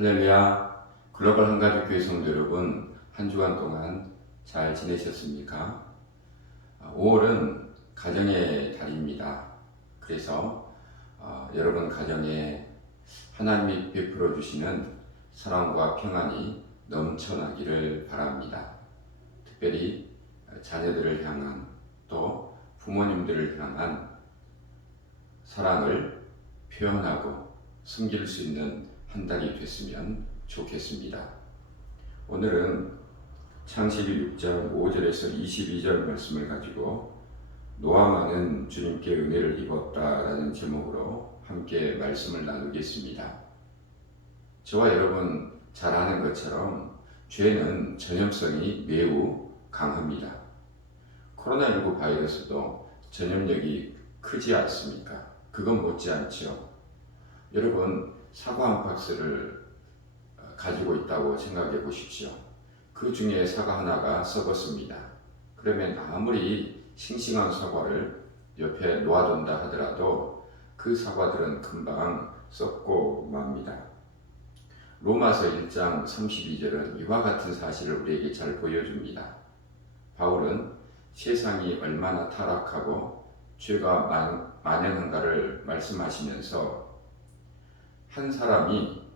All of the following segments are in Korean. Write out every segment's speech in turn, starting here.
할렐루야. 글로벌 한가족 교회 성도 여러분, 한 주간 동안 잘 지내셨습니까? 5월은 가정의 달입니다. 그래서 여러분 가정에 하나님이 베풀어 주시는 사랑과 평안이 넘쳐나기를 바랍니다. 특별히 자녀들을 향한 또 부모님들을 향한 사랑을 표현하고 숨길 수 있는 한 달이 됐으면 좋겠습니다. 오늘은 창세기 6장 5절에서 22절 말씀을 가지고 노아만은 주님께 은혜를 입었다라는 제목으로 함께 말씀을 나누겠습니다. 저와 여러분 잘 아는 것처럼 죄는 전염성이 매우 강합니다. 코로나19 바이러스도 전염력이 크지 않습니까? 그건 못지않죠. 여러분 사과 한 박스를 가지고 있다고 생각해 보십시오. 그 중에 사과 하나가 썩었습니다. 그러면 아무리 싱싱한 사과를 옆에 놓아둔다 하더라도 그 사과들은 금방 썩고 맙니다. 로마서 1장 32절은 이와 같은 사실을 우리에게 잘 보여줍니다. 바울은 세상이 얼마나 타락하고 죄가 만연한가를 말씀하시면서 한 사람이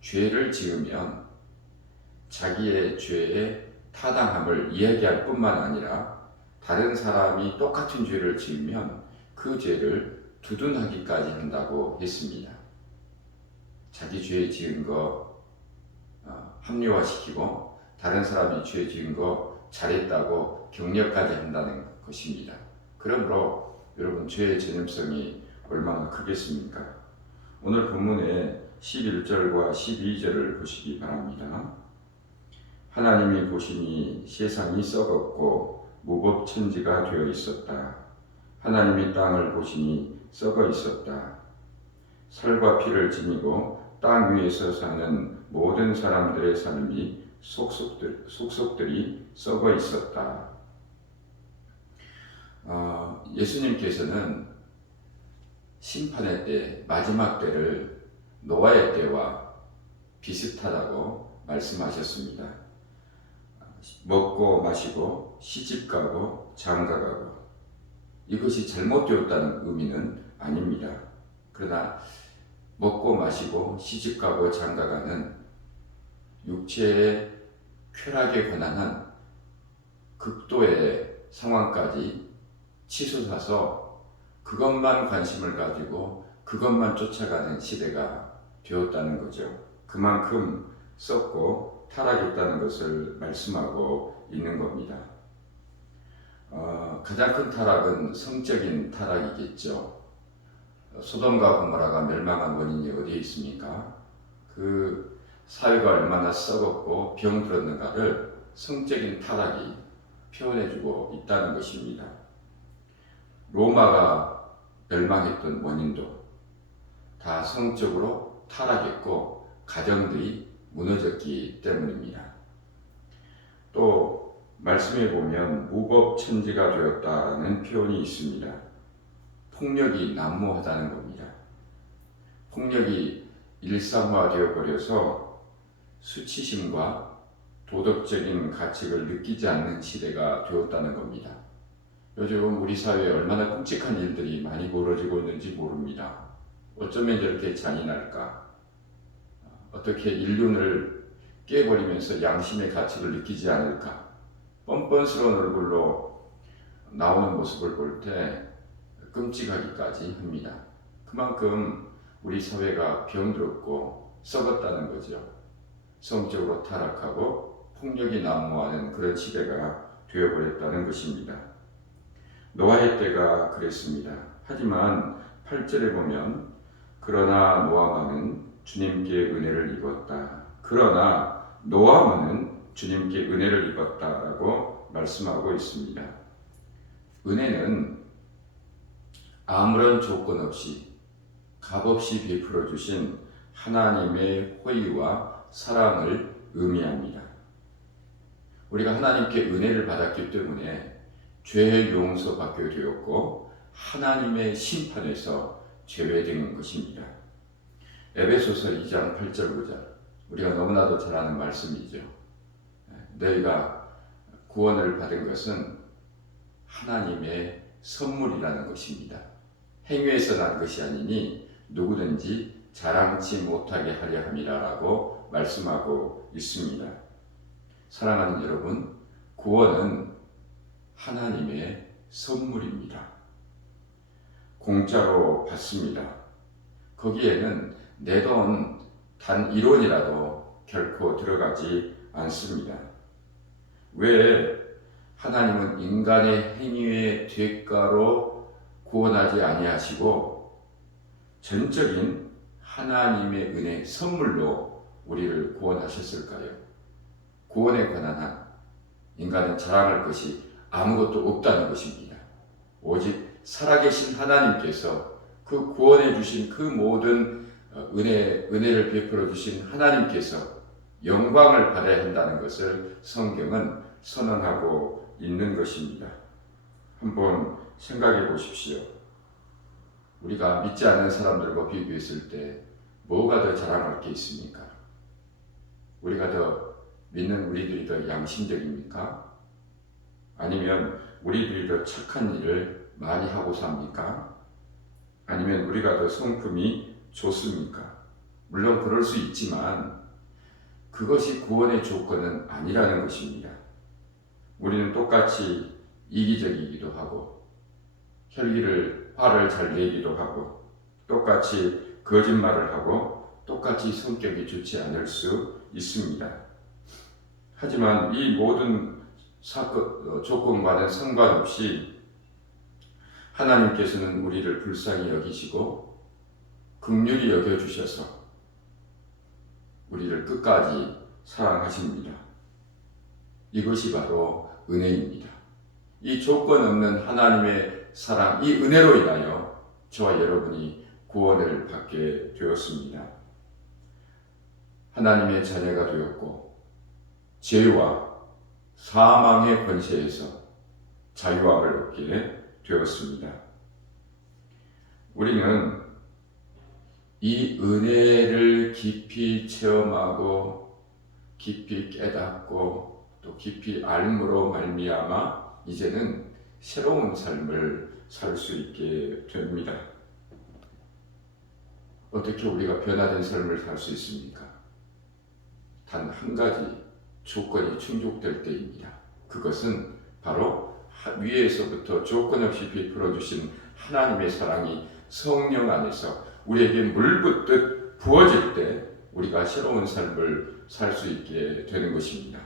죄를 지으면 자기의 죄의 타당함을 이야기할 뿐만 아니라 다른 사람이 똑같은 죄를 지으면 그 죄를 두둔하기까지 한다고 했습니다. 자기 죄 지은 거 합리화시키고 다른 사람이 죄 지은 거 잘했다고 격려까지 한다는 것입니다. 그러므로 여러분 죄의 전염성이 얼마나 크겠습니까? 오늘 본문의 11절과 12절을 보시기 바랍니다. 하나님이 보시니 세상이 썩었고 무법천지가 되어 있었다. 하나님이 땅을 보시니 썩어 있었다. 살과 피를 지니고 땅 위에서 사는 모든 사람들의 삶이 속속들이 썩어 있었다. 예수님께서는 심판의 때, 마지막 때를 노아의 때와 비슷하다고 말씀하셨습니다. 먹고 마시고 시집가고 장가가고 이것이 잘못되었다는 의미는 아닙니다. 그러나 먹고 마시고 시집가고 장가가는 육체의 쾌락에 관한 극도의 상황까지 치솟아서 그것만 관심을 가지고 그것만 쫓아가는 시대가 되었다는 거죠. 그만큼 썩고 타락했다는 것을 말씀하고 있는 겁니다. 가장 큰 타락은 성적인 타락이겠죠. 소돔과 고모라가 멸망한 원인이 어디에 있습니까? 그 사회가 얼마나 썩었고 병들었는가를 성적인 타락이 표현해주고 있다는 것입니다. 로마가 멸망했던 원인도 다 성적으로 타락했고 가정들이 무너졌기 때문입니다. 또 말씀에 보면 무법천지가 되었다라는 표현이 있습니다. 폭력이 난무하다는 겁니다. 폭력이 일상화되어 버려서 수치심과 도덕적인 가책을 느끼지 않는 시대가 되었다는 겁니다. 요즘 우리 사회에 얼마나 끔찍한 일들이 많이 벌어지고 있는지 모릅니다. 어쩌면 저렇게 잔인할까? 어떻게 인륜을 깨버리면서 양심의 가치를 느끼지 않을까? 뻔뻔스러운 얼굴로 나오는 모습을 볼 때 끔찍하기까지 합니다. 그만큼 우리 사회가 병들었고 썩었다는 거죠. 성적으로 타락하고 폭력이 난무하는 그런 시대가 되어버렸다는 것입니다. 노아의 때가 그랬습니다. 하지만 8절에 보면 그러나 노아만은 주님께 은혜를 입었다. 그러나 노아만은 주님께 은혜를 입었다라고 말씀하고 있습니다. 은혜는 아무런 조건 없이 값없이 베풀어 주신 하나님의 호의와 사랑을 의미합니다. 우리가 하나님께 은혜를 받았기 때문에 죄의 용서 받게 되었고 하나님의 심판에서 제외된 것입니다. 에베소서 2장 8절 9절 우리가 너무나도 잘 아는 말씀이죠. 너희가 구원을 받은 것은 하나님의 선물이라는 것입니다. 행위에서 난 것이 아니니 누구든지 자랑치 못하게 하려 함이라라고 말씀하고 있습니다. 사랑하는 여러분, 구원은 하나님의 선물입니다. 공짜로 받습니다. 거기에는 내 돈 단 1원이라도 결코 들어가지 않습니다. 왜 하나님은 인간의 행위의 대가로 구원하지 아니하시고 전적인 하나님의 은혜 선물로 우리를 구원하셨을까요? 구원에 관한 한 인간은 자랑할 것이 아무것도 없다는 것입니다. 오직 살아계신 하나님께서 그 구원해 주신 그 모든 은혜를 베풀어 주신 하나님께서 영광을 받아야 한다는 것을 성경은 선언하고 있는 것입니다. 한번 생각해 보십시오. 우리가 믿지 않는 사람들과 비교했을 때 뭐가 더 자랑할 게 있습니까? 우리가 더 믿는 우리들이 더 양심적입니까? 아니면 우리들이 더 착한 일을 많이 하고 삽니까? 아니면 우리가 더 성품이 좋습니까? 물론 그럴 수 있지만 그것이 구원의 조건은 아니라는 것입니다. 우리는 똑같이 이기적이기도 하고 화를 잘 내기도 하고 똑같이 거짓말을 하고 똑같이 성격이 좋지 않을 수 있습니다. 하지만 이 모든 조건과는 상관없이 하나님께서는 우리를 불쌍히 여기시고 긍휼히 여겨주셔서 우리를 끝까지 사랑하십니다. 이것이 바로 은혜입니다. 이 조건 없는 하나님의 사랑, 이 은혜로 인하여 저와 여러분이 구원을 받게 되었습니다. 하나님의 자녀가 되었고 죄와 사망의 권세에서 자유함을 얻게 되었습니다. 우리는 이 은혜를 깊이 체험하고 깊이 깨닫고 또 깊이 알므로 말미암아 이제는 새로운 삶을 살 수 있게 됩니다. 어떻게 우리가 변화된 삶을 살 수 있습니까? 단 한 가지 조건이 충족될 때입니다. 그것은 바로 위에서부터 조건 없이 베풀어 주신 하나님의 사랑이 성령 안에서 우리에게 물붓듯 부어질 때 우리가 새로운 삶을 살 수 있게 되는 것입니다.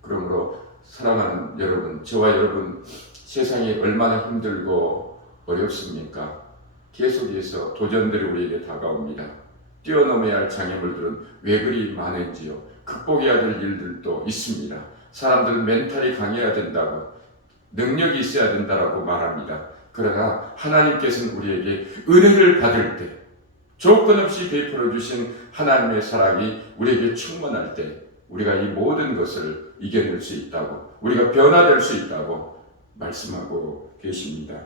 그러므로 사랑하는 여러분, 저와 여러분, 세상이 얼마나 힘들고 어렵습니까? 계속해서 도전들이 우리에게 다가옵니다. 뛰어넘어야 할 장애물들은 왜 그리 많은지요? 극복해야 될 일들도 있습니다. 사람들은 멘탈이 강해야 된다고, 능력이 있어야 된다고 말합니다. 그러나 하나님께서는 우리에게 은혜를 받을 때, 조건 없이 베풀어 주신 하나님의 사랑이 우리에게 충만할 때 우리가 이 모든 것을 이겨낼 수 있다고, 우리가 변화될 수 있다고 말씀하고 계십니다.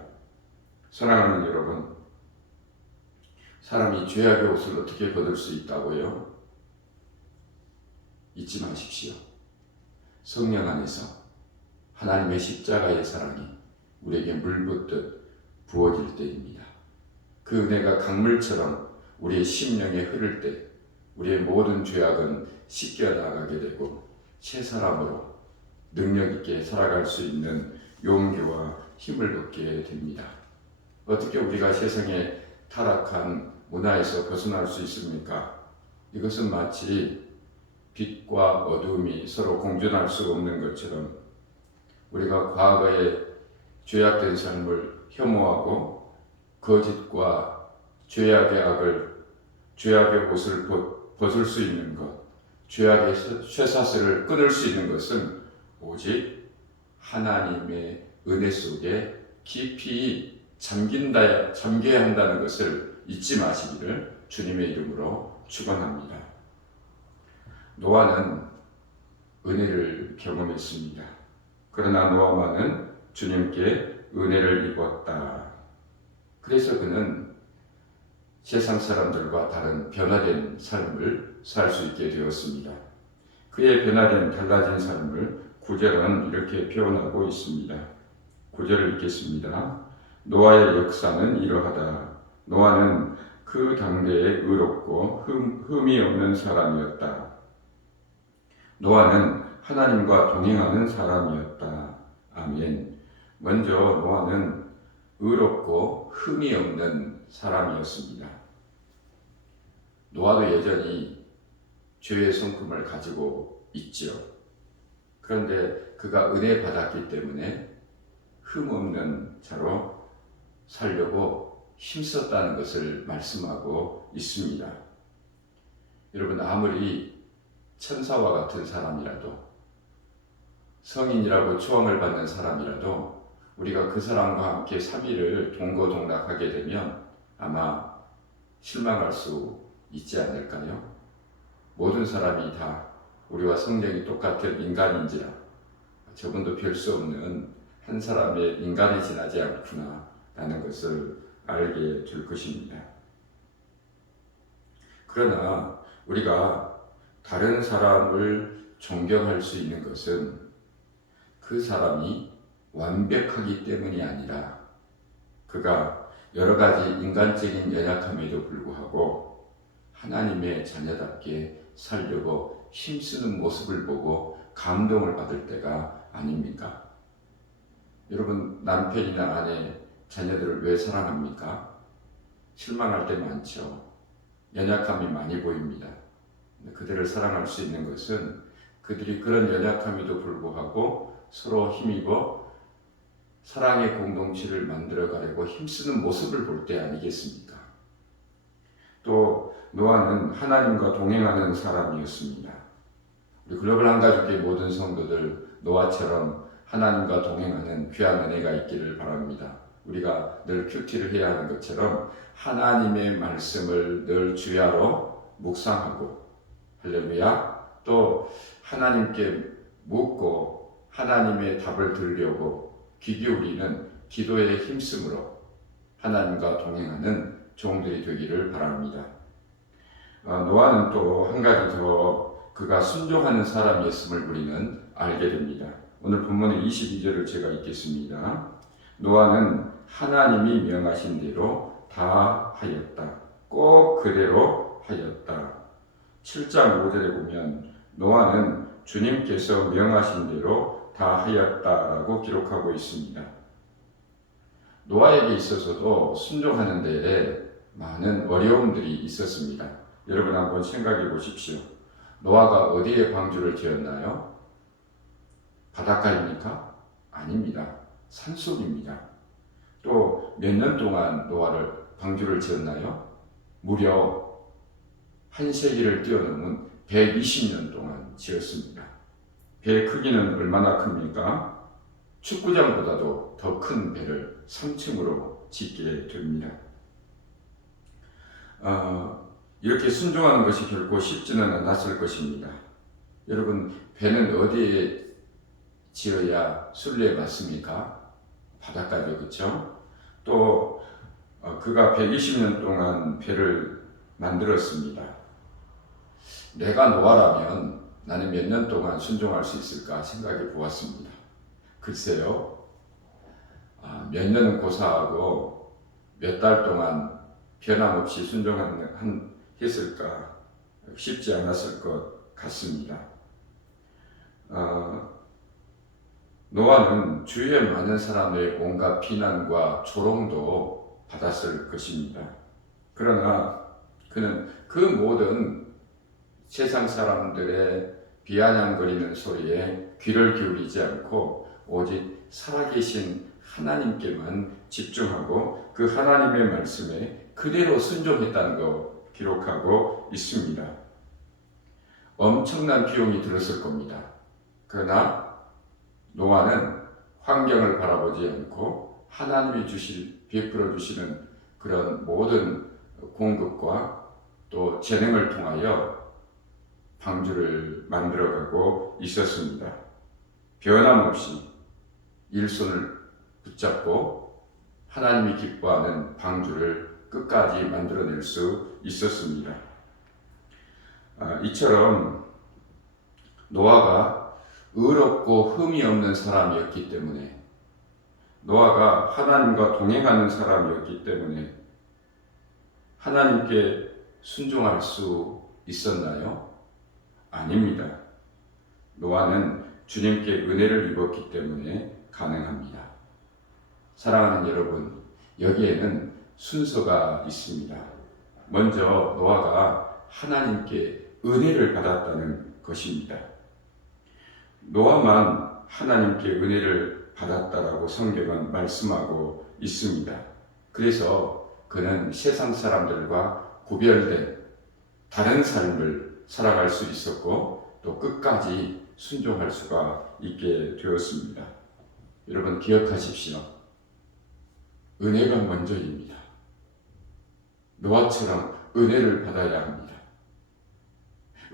사랑하는 여러분, 사람이 죄악의 옷을 어떻게 벗을 수 있다고요? 잊지 마십시오. 성령 안에서 하나님의 십자가의 사랑이 우리에게 물붓듯 부어질 때입니다. 그 은혜가 강물처럼 우리의 심령에 흐를 때 우리의 모든 죄악은 씻겨나가게 되고 새 사람으로 능력 있게 살아갈 수 있는 용기와 힘을 얻게 됩니다. 어떻게 우리가 세상의 타락한 문화에서 벗어날 수 있습니까? 이것은 마치 빛과 어둠이 서로 공존할 수 없는 것처럼 우리가 과거에 죄악된 삶을 혐오하고 거짓과 죄악의 옷을 벗을 수 있는 것, 죄악의 쇠사슬을 끊을 수 있는 것은 오직 하나님의 은혜 속에 깊이 잠겨야 한다는 것을 잊지 마시기를 주님의 이름으로 축원합니다. 노아는 은혜를 경험했습니다. 그러나 노아만은 주님께 은혜를 입었다. 그래서 그는 세상 사람들과 다른 변화된 삶을 살 수 있게 되었습니다. 그의 변화된 달라진 삶을 9절은 이렇게 표현하고 있습니다. 9절을 읽겠습니다. 노아의 역사는 이러하다. 노아는 그 당대에 의롭고 흠이 없는 사람이었다. 노아는 하나님과 동행하는 사람이었다. 아멘. 먼저 노아는 의롭고 흠이 없는 사람이었습니다. 노아도 여전히 죄의 성품을 가지고 있죠. 그런데 그가 은혜 받았기 때문에 흠 없는 자로 살려고 힘썼다는 것을 말씀하고 있습니다. 여러분, 아무리 천사와 같은 사람이라도, 성인이라고 추앙을 받는 사람이라도 우리가 그 사람과 함께 3일을 동거동락하게 되면 아마 실망할 수 있지 않을까요? 모든 사람이 다 우리와 성정이 똑같은 인간인지라 저분도 별 수 없는 한 사람의 인간이 지나지 않구나 라는 것을 알게 될 것입니다. 그러나 우리가 다른 사람을 존경할 수 있는 것은 그 사람이 완벽하기 때문이 아니라 그가 여러 가지 인간적인 연약함에도 불구하고 하나님의 자녀답게 살려고 힘쓰는 모습을 보고 감동을 받을 때가 아닙니까? 여러분, 남편이나 아내, 자녀들을 왜 사랑합니까? 실망할 때 많죠. 연약함이 많이 보입니다. 그들을 사랑할 수 있는 것은 그들이 그런 연약함에도 불구하고 서로 힘입어 사랑의 공동체를 만들어가려고 힘쓰는 모습을 볼 때 아니겠습니까? 또 노아는 하나님과 동행하는 사람이었습니다. 우리 글로벌 한가족의 모든 성도들 노아처럼 하나님과 동행하는 귀한 은혜가 있기를 바랍니다. 우리가 늘 큐티를 해야 하는 것처럼 하나님의 말씀을 늘 주야로 묵상하고 할렐루야, 또 하나님께 묻고 하나님의 답을 들으려고 귀 기울이는 기도에 힘쓰므로 하나님과 동행하는 종들이 되기를 바랍니다. 노아는 또 한 가지 더 그가 순종하는 사람이었음을 우리는 알게 됩니다. 오늘 본문의 22절을 제가 읽겠습니다. 노아는 하나님이 명하신 대로 다 하였다. 꼭 그대로 하였다. 7장 5절에 보면 노아는 주님께서 명하신 대로 다 하였다라고 기록하고 있습니다. 노아에게 있어서도 순종하는 데에 많은 어려움들이 있었습니다. 여러분 한번 생각해 보십시오. 노아가 어디에 방주를 지었나요? 바닷가입니까? 아닙니다. 산속입니다. 또 몇 년 동안 노아를 방주를 지었나요? 무려 한 세기를 뛰어넘은 120년 동안 지었습니다. 배의 크기는 얼마나 큽니까? 축구장보다도 더 큰 배를 3층으로 짓게 됩니다. 이렇게 순종하는 것이 결코 쉽지는 않았을 것입니다. 여러분, 배는 어디에 지어야 순례에 맞습니까? 바닷가죠, 그렇죠? 또 그가 120년 동안 배를 만들었습니다. 내가 노아라면 나는 몇 년 동안 순종할 수 있을까 생각해 보았습니다. 글쎄요, 몇 년은 고사하고 몇 달 동안 변함없이 순종했을까 쉽지 않았을 것 같습니다. 노아는 주위의 많은 사람의 온갖 비난과 조롱도 받았을 것입니다. 그러나 그는 그 모든 세상 사람들의 비아냥거리는 소리에 귀를 기울이지 않고 오직 살아계신 하나님께만 집중하고 그 하나님의 말씀에 그대로 순종했다는 거 기록하고 있습니다. 엄청난 비용이 들었을 겁니다. 그러나 노아는 환경을 바라보지 않고 하나님이 베풀어 주시는 그런 모든 공급과 또 재능을 통하여 방주를 만들어가고 있었습니다. 변함없이 일손을 붙잡고 하나님이 기뻐하는 방주를 끝까지 만들어낼 수 있었습니다. 이처럼 노아가 의롭고 흠이 없는 사람이었기 때문에, 노아가 하나님과 동행하는 사람이었기 때문에 하나님께 순종할 수 있었나요? 아닙니다. 노아는 주님께 은혜를 입었기 때문에 가능합니다. 사랑하는 여러분, 여기에는 순서가 있습니다. 먼저 노아가 하나님께 은혜를 받았다는 것입니다. 노아만 하나님께 은혜를 받았다라고 성경은 말씀하고 있습니다. 그래서 그는 세상 사람들과 구별된 다른 삶을 살아갈 수 있었고 또 끝까지 순종할 수가 있게 되었습니다. 여러분 기억하십시오. 은혜가 먼저입니다. 노아처럼 은혜를 받아야 합니다.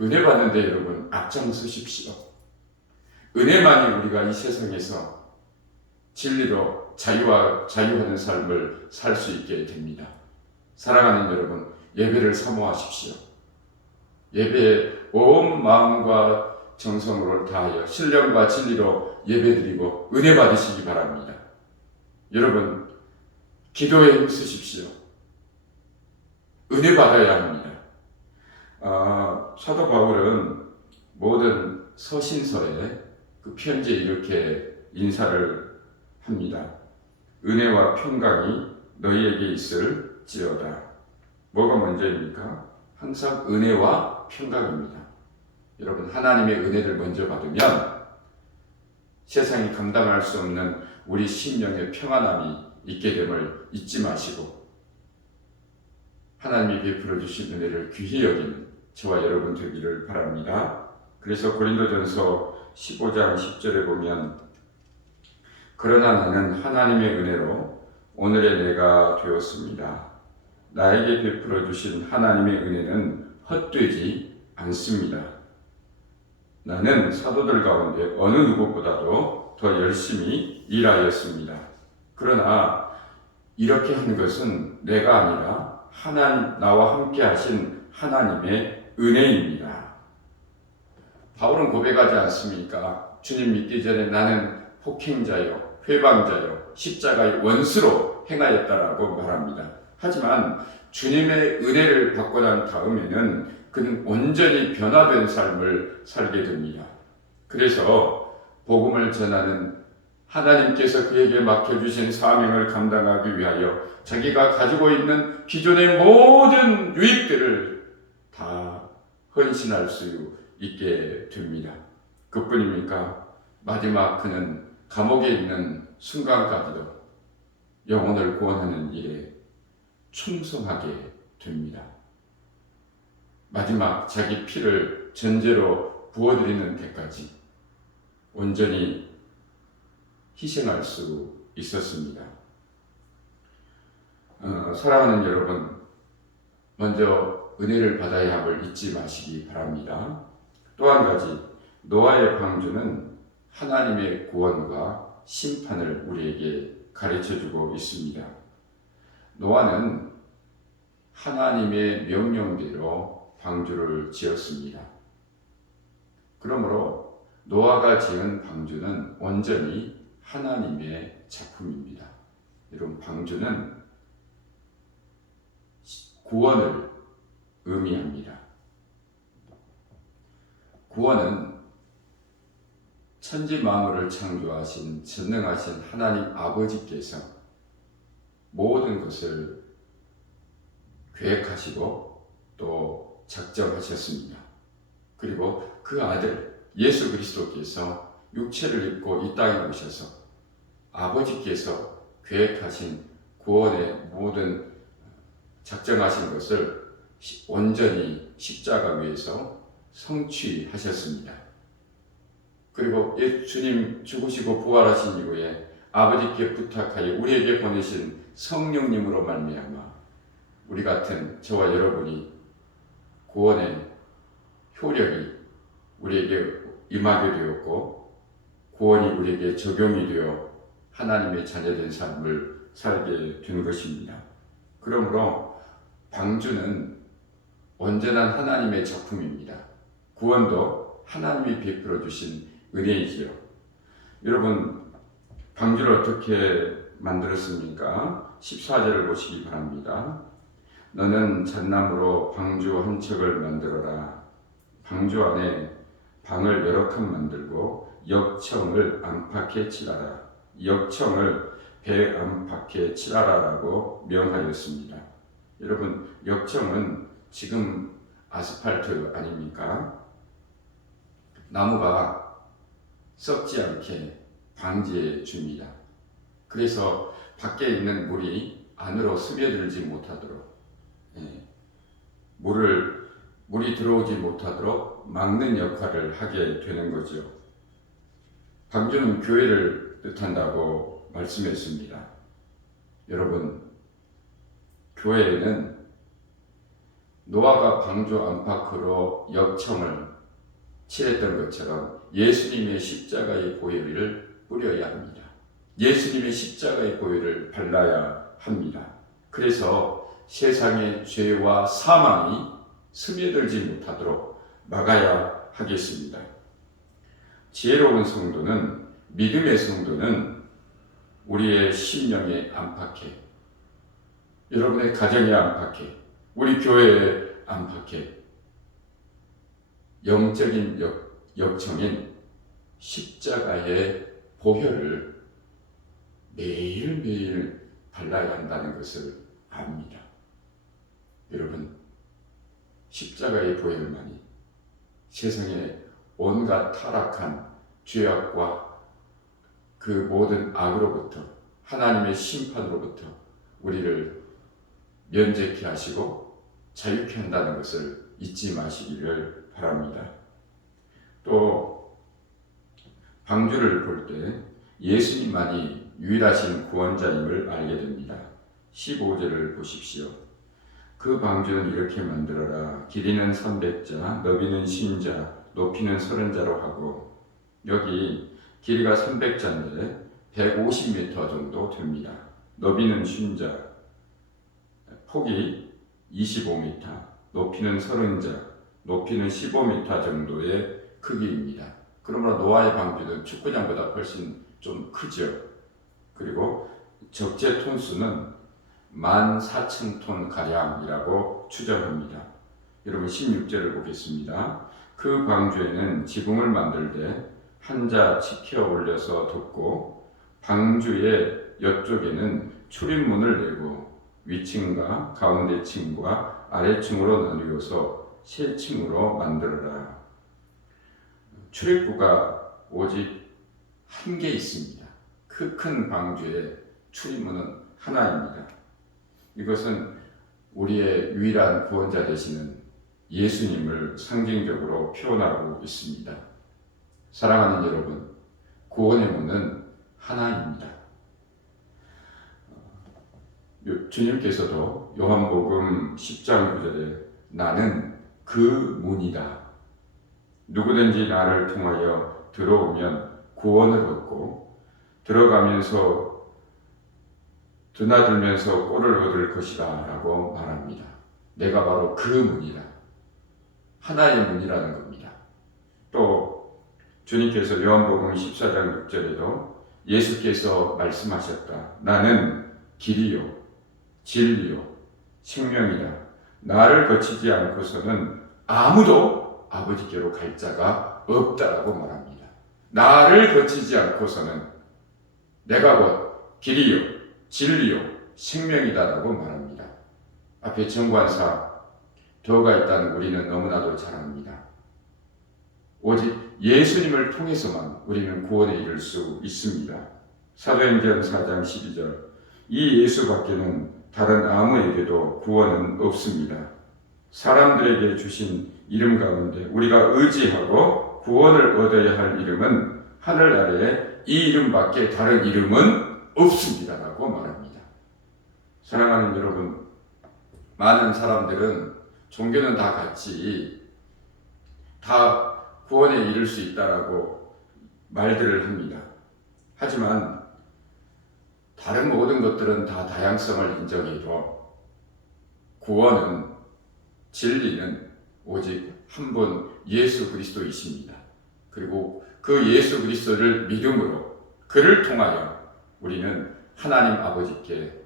은혜 받는데 여러분 앞장서십시오. 은혜만이 우리가 이 세상에서 진리로 자유하는 삶을 살 수 있게 됩니다. 사랑하는 여러분, 예배를 사모하십시오. 예배에 온 마음과 정성으로 다하여 신령과 진리로 예배드리고 은혜 받으시기 바랍니다. 여러분, 기도에 힘쓰십시오. 은혜 받아야 합니다. 사도 바울은 모든 서신서에 그 편지에 이렇게 인사를 합니다. 은혜와 평강이 너희에게 있을지어다. 뭐가 먼저입니까? 항상 은혜와 평강입니다. 여러분, 하나님의 은혜를 먼저 받으면 세상이 감당할 수 없는 우리 심령의 평안함이 있게 됨을 잊지 마시고 하나님이 베풀어 주신 은혜를 귀히 여기는 저와 여러분 되기를 바랍니다. 그래서 고린도전서 15장 10절에 보면 그러나 나는 하나님의 은혜로 오늘의 내가 되었습니다. 나에게 베풀어 주신 하나님의 은혜는 헛되지 않습니다. 나는 사도들 가운데 어느 누구보다도 더 열심히 일하였습니다. 그러나 이렇게 한 것은 내가 아니라 나와 함께 하신 하나님의 은혜입니다. 바울은 고백하지 않습니까? 주님 믿기 전에 나는 폭행자요, 회방자요, 십자가의 원수로 행하였다라고 말합니다. 하지만 주님의 은혜를 받고 난 다음에는 그는 온전히 변화된 삶을 살게 됩니다. 그래서 복음을 전하는 하나님께서 그에게 맡겨주신 사명을 감당하기 위하여 자기가 가지고 있는 기존의 모든 유익들을 다 헌신할 수 있게 됩니다. 그뿐입니까? 마지막 그는 감옥에 있는 순간까지도 영혼을 구원하는 일에 충성하게 됩니다. 마지막 자기 피를 전제로 부어드리는 데까지 온전히 희생할 수 있었습니다. 사랑하는 여러분, 먼저 은혜를 받아야 함을 잊지 마시기 바랍니다. 또 한 가지, 노아의 방주는 하나님의 구원과 심판을 우리에게 가르쳐주고 있습니다. 노아는 하나님의 명령대로 방주를 지었습니다. 그러므로 노아가 지은 방주는 온전히 하나님의 작품입니다. 여러분, 방주는 구원을 의미합니다. 구원은 천지 만물을 창조하신 전능하신 하나님 아버지께서 모든 것을 계획하시고 또 작정하셨습니다. 그리고 그 아들 예수 그리스도께서 육체를 입고 이 땅에 오셔서 아버지께서 계획하신 구원의 모든 작정하신 것을 온전히 십자가 위에서 성취하셨습니다. 그리고 주님 죽으시고 부활하신 이후에 아버지께 부탁하여 우리에게 보내신 성령님으로 말미암아 우리 같은 저와 여러분이 구원의 효력이 우리에게 임하게 되었고 구원이 우리에게 적용이 되어 하나님의 자녀된 삶을 살게 된 것입니다. 그러므로 방주는 언제나 하나님의 작품입니다. 구원도 하나님이 베풀어 주신 은혜이지요. 여러분, 방주를 어떻게 만들었습니까? 14절을 보시기 바랍니다. 너는 잣나무로 방주 한 척을 만들어라. 방주 안에 방을 여러 칸 만들고 역청을 안팎에 칠하라. 역청을 배 안팎에 칠하라라고 명하였습니다. 여러분, 역청은 지금 아스팔트 아닙니까? 나무가 썩지 않게 방지해 줍니다. 그래서 밖에 있는 물이 안으로 스며들지 못하도록, 물이 들어오지 못하도록 막는 역할을 하게 되는 거죠. 방주는 교회를 뜻한다고 말씀했습니다. 여러분, 교회에는 노아가 방주 안팎으로 역청을 칠했던 것처럼 예수님의 십자가의 보혈을 뿌려야 합니다. 예수님의 십자가의 보혈을 발라야 합니다. 그래서 세상의 죄와 사망이 스며들지 못하도록 막아야 하겠습니다. 지혜로운 성도는, 믿음의 성도는 우리의 심령의 안팎에, 여러분의 가정의 안팎에, 우리 교회의 안팎에 영적인 역청인 십자가의 보혈을 매일매일 발라야 한다는 것을 압니다. 여러분, 십자가의 보혈만이 세상의 온갖 타락한 죄악과 그 모든 악으로부터, 하나님의 심판으로부터 우리를 면제케 하시고 자유케 한다는 것을 잊지 마시기를 바랍니다. 또 방주를 볼 때 예수님만이 유일하신 구원자임을 알게 됩니다. 15절을 보십시오. 그 방주는 이렇게 만들어라. 길이는 300자, 너비는 50자, 높이는 30자로 하고, 여기 길이가 300자인데 150m 정도 됩니다. 너비는 50자, 폭이 25m, 높이는 30자, 높이는 15m 정도의 크기입니다. 그러므로 노아의 방주는 축구장보다 훨씬 좀 크죠. 그리고 적재 톤수는 14,000톤 가량이라고 추정합니다. 여러분, 16절을 보겠습니다. 그 방주에는 지붕을 만들되 한자 치켜 올려서 덮고, 방주의 옆쪽에는 출입문을 내고 위층과 가운데 층과 아래층으로 나누어서 세 층으로 만들어라. 출입구가 오직 한 개 있습니다. 그 큰 방주의 출입문은 하나입니다. 이것은 우리의 유일한 구원자 되시는 예수님을 상징적으로 표현하고 있습니다. 사랑하는 여러분, 구원의 문은 하나입니다. 주님께서도 요한복음 10장 9절에 나는 그 문이다. 누구든지 나를 통하여 들어오면 구원을 얻고 들어가면서 드나들면서 꼴을 얻을 것이다 라고 말합니다. 내가 바로 그 문이다. 하나의 문이라는 겁니다. 또 주님께서 요한복음 14장 6절에도 예수께서 말씀하셨다. 나는 길이요 진리요 생명이다. 나를 거치지 않고서는 아무도 아버지께로 갈 자가 없다라고 말합니다. 나를 거치지 않고서는 내가 곧 길이요 진리요 생명이다라고 말합니다. 앞에 정관사 더가 있다는 우리는 너무나도 잘 압니다. 오직 예수님을 통해서만 우리는 구원에 이를 수 있습니다. 사도행전 4장 12절 이 예수밖에는 다른 아무에게도 구원은 없습니다. 사람들에게 주신 이름 가운데 우리가 의지하고 구원을 얻어야 할 이름은 하늘 아래에 이 이름밖에 다른 이름은 없습니다 라고 말합니다. 사랑하는 여러분, 많은 사람들은 종교는 다 같이 다 구원에 이를 수 있다라고 말들을 합니다. 하지만 다른 모든 것들은 다 다양성을 인정해도 구원은, 진리는 오직 한 분 예수 그리스도이십니다. 그리고 그 예수 그리스도를 믿음으로 그를 통하여 우리는 하나님 아버지께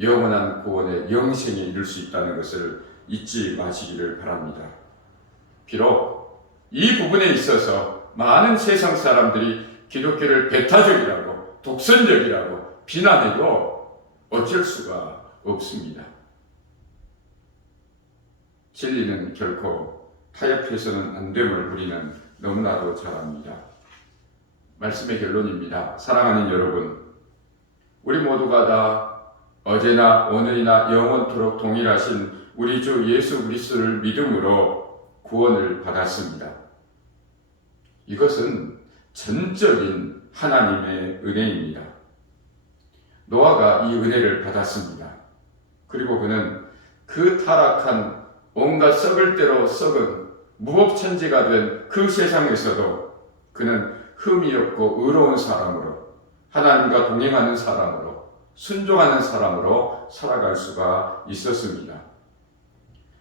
영원한 구원의 영생에 이룰 수 있다는 것을 잊지 마시기를 바랍니다. 비록 이 부분에 있어서 많은 세상 사람들이 기독교를 배타적이라고 독선적이라고 비난해도 어쩔 수가 없습니다. 진리는 결코 타협해서는 안 됨을 우리는 너무나도 잘 압니다. 말씀의 결론입니다. 사랑하는 여러분, 우리 모두가 다 어제나 오늘이나 영원토록 동일하신 우리 주 예수 그리스도를 믿음으로 구원을 받았습니다. 이것은 전적인 하나님의 은혜입니다. 노아가 이 은혜를 받았습니다. 그리고 그는 그 타락한 온갖 썩을 대로 썩은 무법천지가 된 그 세상에서도 그는 흠이 없고 의로운 사람으로, 하나님과 동행하는 사람으로, 순종하는 사람으로 살아갈 수가 있었습니다.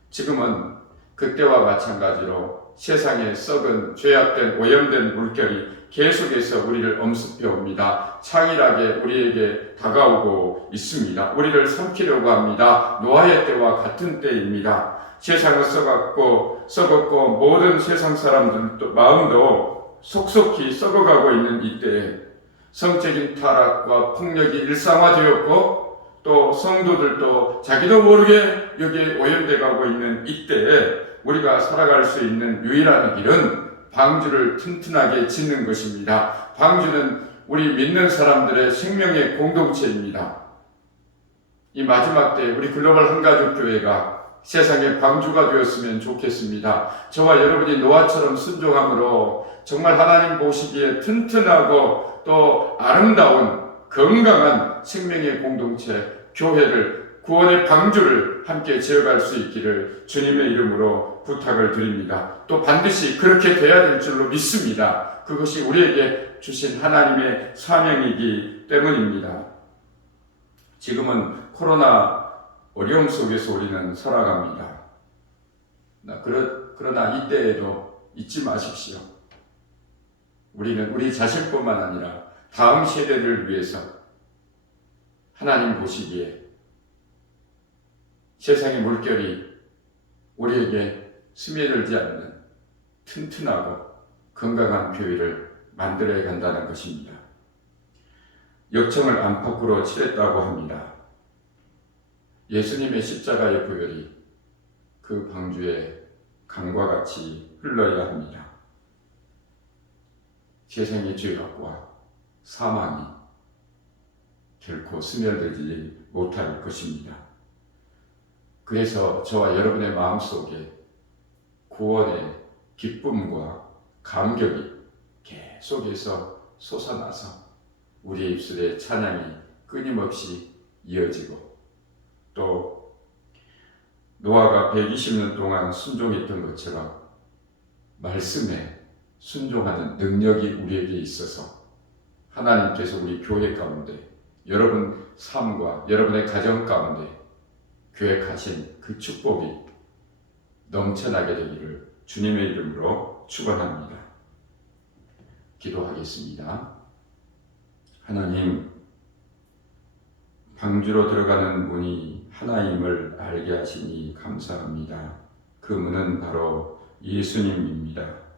지금은 그때와 마찬가지로 세상에 썩은 죄악된 오염된 물결이 계속해서 우리를 엄습해 옵니다. 창일하게 우리에게 다가오고 있습니다. 우리를 삼키려고 합니다. 노아의 때와 같은 때입니다. 세상은 썩었고 모든 세상 사람들도 마음도 속속히 썩어가고 있는 이때에 성적인 타락과 폭력이 일상화되었고 또 성도들도 자기도 모르게 여기에 오염돼 가고 있는 이때에 우리가 살아갈 수 있는 유일한 길은 방주를 튼튼하게 짓는 것입니다. 방주는 우리 믿는 사람들의 생명의 공동체입니다. 이 마지막 때 우리 글로벌 한가족 교회가 세상의 방주가 되었으면 좋겠습니다. 저와 여러분이 노아처럼 순종함으로 정말 하나님 보시기에 튼튼하고 또 아름다운 건강한 생명의 공동체, 교회를, 구원의 방주를 함께 지어갈 수 있기를 주님의 이름으로 부탁을 드립니다. 또 반드시 그렇게 돼야 될 줄로 믿습니다. 그것이 우리에게 주신 하나님의 사명이기 때문입니다. 지금은 코로나 어려움 속에서 우리는 살아갑니다. 그러나 이때에도 잊지 마십시오. 우리는 우리 자신뿐만 아니라 다음 세대를 위해서 하나님 보시기에 세상의 물결이 우리에게 스며들지 않는 튼튼하고 건강한 교회를 만들어야 간다는 것입니다. 역청을 안팎으로 칠했다고 합니다. 예수님의 십자가의 보혈이 그 방주에 강과 같이 흘러야 합니다. 세상의 죄악과 사망이 결코 스며들지 못할 것입니다. 그래서 저와 여러분의 마음속에 구원의 기쁨과 감격이 계속해서 솟아나서 우리의 입술에 찬양이 끊임없이 이어지고 또 노아가 120년 동안 순종했던 것처럼 말씀에 순종하는 능력이 우리에게 있어서 하나님께서 우리 교회 가운데 여러분 삶과 여러분의 가정 가운데 계획하신 그 축복이 넘쳐나게 되기를 주님의 이름으로 축원합니다. 기도하겠습니다. 하나님, 방주로 들어가는 문이 하나임을 알게 하시니 감사합니다. 그 문은 바로 예수님입니다.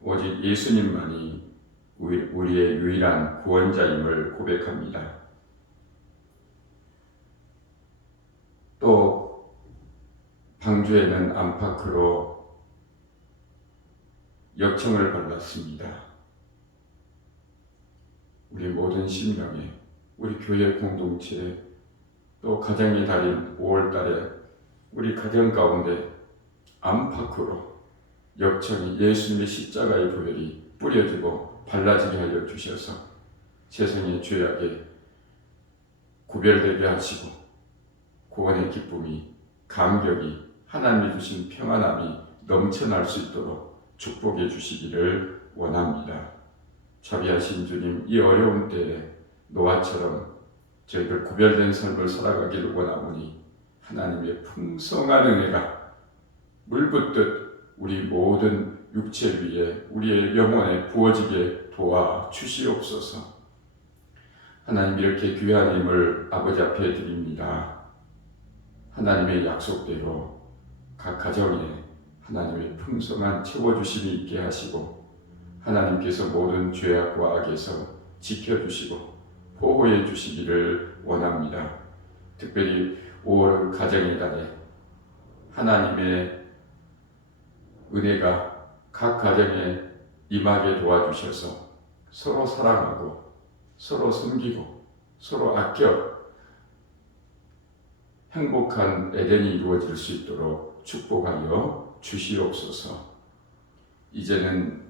오직 예수님만이 우리의 유일한 구원자임을 고백합니다. 또 방주에는 안팎으로 역청을 발랐습니다. 우리 모든 심령에, 우리 교회 공동체에, 또 가정의 달인 5월달에 우리 가정 가운데 안팎으로 역청이 예수님의 십자가의 보혈이 뿌려지고 발라지게 하여 주셔서 세상의 죄악에 구별되게 하시고 구원의 기쁨이, 감격이, 하나님이 주신 평안함이 넘쳐날 수 있도록 축복해 주시기를 원합니다. 자비하신 주님, 이 어려운 때에 노아처럼 저희들 구별된 삶을 살아가기를 원하오니 하나님의 풍성한 은혜가 물붓듯 우리 모든 육체 위에 우리의 영혼에 부어지게 도와 주시옵소서. 하나님, 이렇게 귀한 힘을 아버지 앞에 드립니다. 하나님의 약속대로 각 가정에 하나님의 풍성한 채워주심이 있게 하시고, 하나님께서 모든 죄악과 악에서 지켜주시고 보호해 주시기를 원합니다. 특별히 5월 가정의 달에 하나님의 은혜가 각 가정에 임하게 도와주셔서 서로 사랑하고 서로 섬기고 서로 아껴 행복한 에덴이 이루어질 수 있도록 축복하여 주시옵소서. 이제는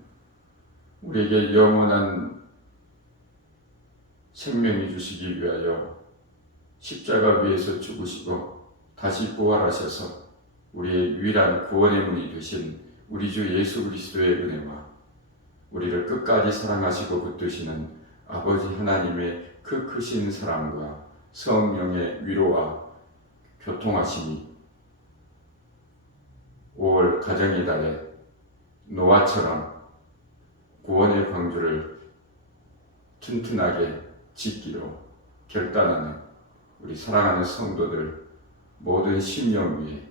우리에게 영원한 생명이 주시기 위하여 십자가 위에서 죽으시고 다시 부활하셔서 우리의 유일한 구원의 문이 되신 우리 주 예수 그리스도의 은혜와 우리를 끝까지 사랑하시고 붙드시는 아버지 하나님의 그 크신 사랑과 성령의 위로와 교통하심이 5월 가정의 달에 노아처럼 구원의 방주를 튼튼하게 짓기로 결단하는 우리 사랑하는 성도들 모든 심령 위에,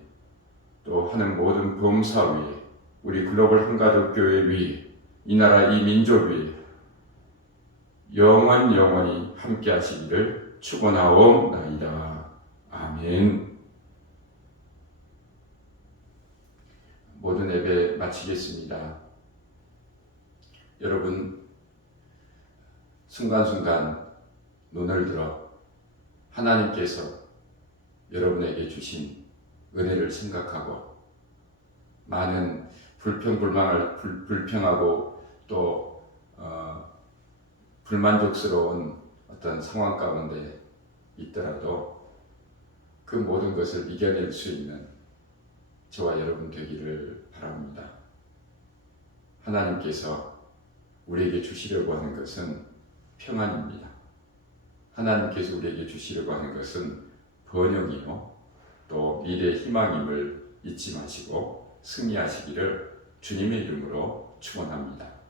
또 하는 모든 범사 위에, 우리 글로벌 한가족 교회 위에, 이 나라 이 민족 위에 영원히 함께 하시기를 축원하옵나이다. 아멘. 모든 예배 마치겠습니다. 여러분, 순간순간 눈을 들어 하나님께서 여러분에게 주신 은혜를 생각하고 많은 불평하고 또 불만족스러운 어떤 상황 가운데 있더라도 그 모든 것을 이겨낼 수 있는 저와 여러분 되기를 바랍니다. 하나님께서 우리에게 주시려고 하는 것은 평안입니다. 하나님께서 우리에게 주시려고 하는 것은 번영이요, 또 미래의 희망임을 잊지 마시고 승리하시기를 주님의 이름으로 축원합니다.